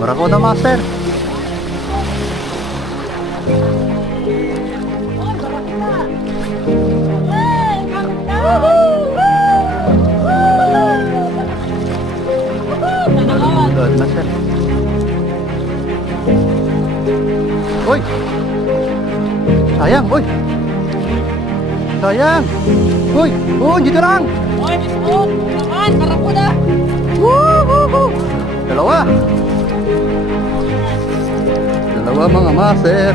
Barakuda master. Good master. Uy! Sayang, uy! Sayang! Uy! Dito lang! Oy, Miss Bob! Naman, barakuda! Dalawa! Dalawa mga master!